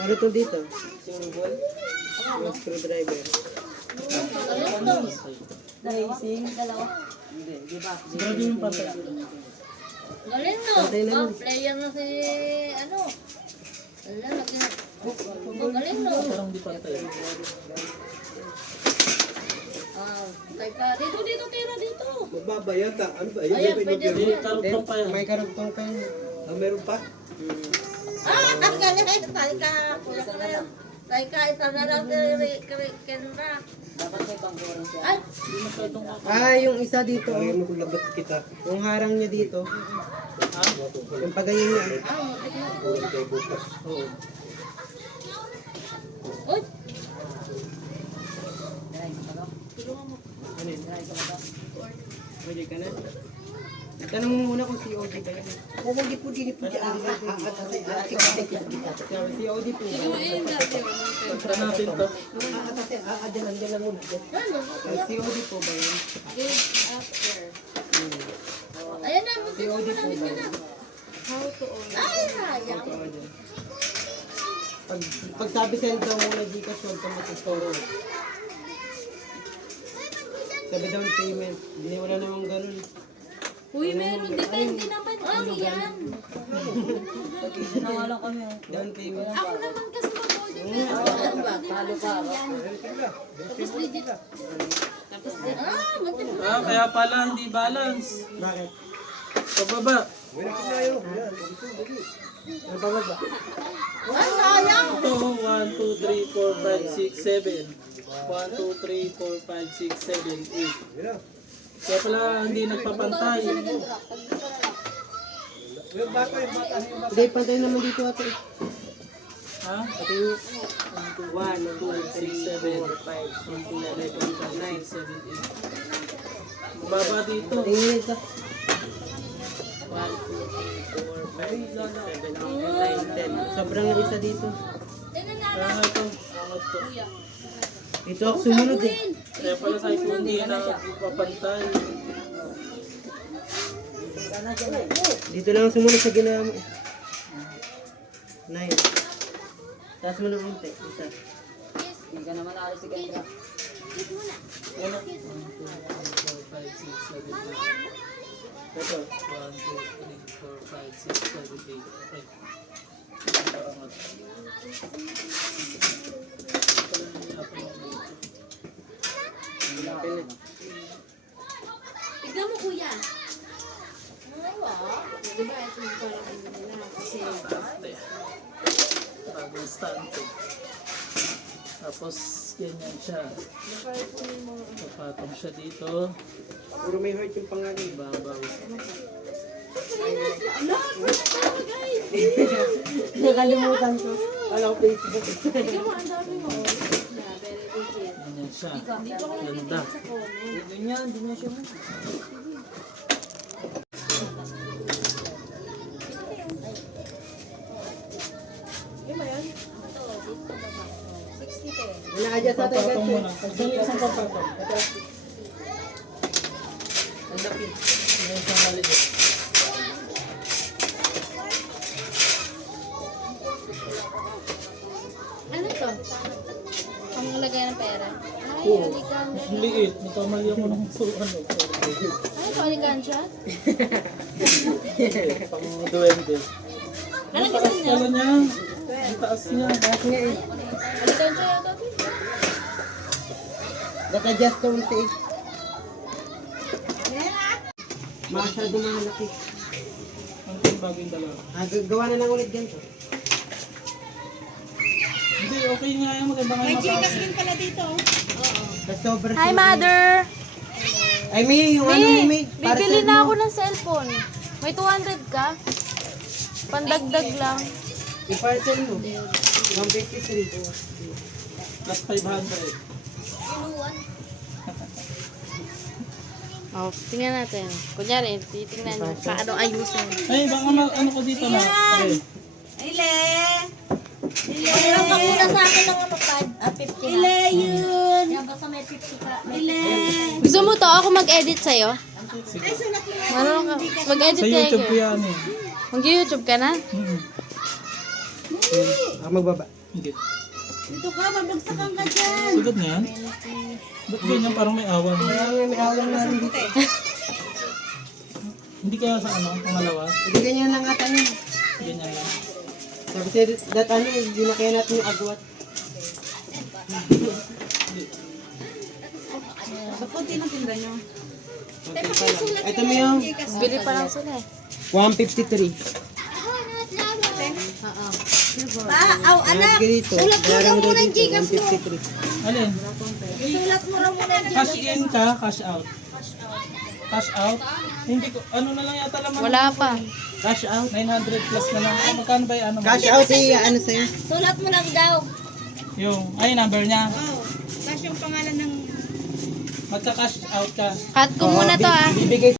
Ano to dito? Yung screwdriver. Sigurado yung patay. Galing no. Patay na nun. Player na si ano. Wala, galing no. Parang di patay. Teka, dito, tira dito. Mababa yata. Ano ba? Ayan, pwede. Hindi, karugtong pa yan. May karugtong pa yun. Meron pa? Ang galing. Teka, kuya ko na yan. Teka, isa na lang Kenra. Dapat may pangkurang siya. Ay, Yung isa dito. Kaya mo kung labat kita. Yung harang niya dito. Yung pagayin niya. Puro tayo bukas. Oo. uy. Ano yun? OJ ka na? Tanong mo muna kung si OJ ka yan. Hindi po. Si OJ po. Tara natin to. Si OJ po ba yun? Ayan na, Si OJ po ba yun? ay, sayang. Pag sabi send daw muna Gcash, huwag kang matuturo. Sabi down payment. Hindi wala namang ganun. Uy, meron. Depende naman kasi yan. Sinawala kami. Down payment. Ako naman kasi mag-order na yan. Talo pa ako. Tapos legit. Kaya pala hindi balance. Bakit? Pababa. Meron ka tayo. Yan. Ano pa ba? Ay, sayang. Ito, 1, 2, 3, 4, 5, 6, 7. 1, 2, 3, 4, 5, 6, 7, 8. Meron. Kaya pala hindi nagpapantay. Yung bata. Hindi, pantay naman dito ate. Ha? Pati yung 1, 2, 3, 7, 5, 11, 12, 13, 14, 15, 16, 17, 18. Baba dito. tingin ito. 1, 2, 3, 4, 5, 6, 7, 8, 9, 10. Sobrang yung isa dito. Kaya nga ito. Angat to. Ito ako sumunod eh. Kaya pala sa iPhone hindi na nagpapantay. Dito lang ako sumunod sa ginawa mo eh. 9. Taas mo ng unti. Isa. Hindi ka naman alis si Kendra. 1, 2, 3, 4, 5, 6, 7, 8. Ito. 1, 2, 3, 4, 5, 6, 7, 8. Okay. Ito angat. Tignan mo, kuya. Diba, ito yung parang ano nila. Kasi, Bagong stante. Tapos, ganyan siya. Papatong siya dito. Puro may heart yung pangalan. Babaw. Nakalimutan ko. Alam ko Facebook. tignan mo, ang dami mo. Yeah, very legit. Ganyan siya. Dito ko lang Ganda. sa comment. Ganyan, di na siya mo. Naka-adjust natin Papatong mo guys. na. Saan yung isang papatong? Ang laki. Yung isang maliit. Ano to? Ang lagay ng pera. Ay, Oo. alikan. Mas liit. Nakamali ako ng ano. Ano to, alikan siya? Pang duwende. Anong isa niya? Kala niya. Ang taas niya. Taas nga eh. Alikan siya yata. Naka-adjust ka unti eh. Masyado malaki. Ang bagong dalawa. Gawa na lang ulit ganito. Hindi, okay nga yan. Maganda nga yung mataas. Basta sobra. Hi, mother! Ay, May, yung ano mo, May. Bibili na ako ng cellphone. May 200 ka? Pandagdag lang. I-parcel mo. 153. Plus 500. Oh, tingnan natin. Kunyari, titingnan nyo paano ayusin. Ay, baka ano ko dito na. Okay. Meron ka muna sa akin ng ano, 50 na. Yun. Yan, basta may 50 ka. Gusto mo to? Ako mag-edit sa'yo? Marunong ka. Mag-edit Sa kayo. YouTube ko yan eh. Mag-YouTube ka na? Mm. Ako magbaba. Hindi. Dito ka, mabagsakan ka dyan. Sugat na yan? Ba't ganyan? Parang may awan. May awang na rin dito. Hindi kaya sa ano, pangalawa? Hindi ganyan lang ata yun. Ganyan lang. Sabi sa'yo, hindi na kaya natin yung agwat. Kunti ng tinda nyo. Ito mo yung Bili pa lang sila eh. 153. Anak, Ganito. sulat mo Bayaran lang mo daw muna yung dito, Gcash mo. 153. Alin? Sulat mo lang muna yung Cash in ka, cash out. Cash out? Hindi ko, ano na lang yata laman. Wala pa. Cash out. 900 plus na lang. Ah, magkano ba yung ano? Cash out eh, ano sa'yo? Sulat mo lang daw. Yung, ay, number niya. Oh, tapos yung pangalan ng Magka-cash out ka. Cut ko muna to ah. Bibigay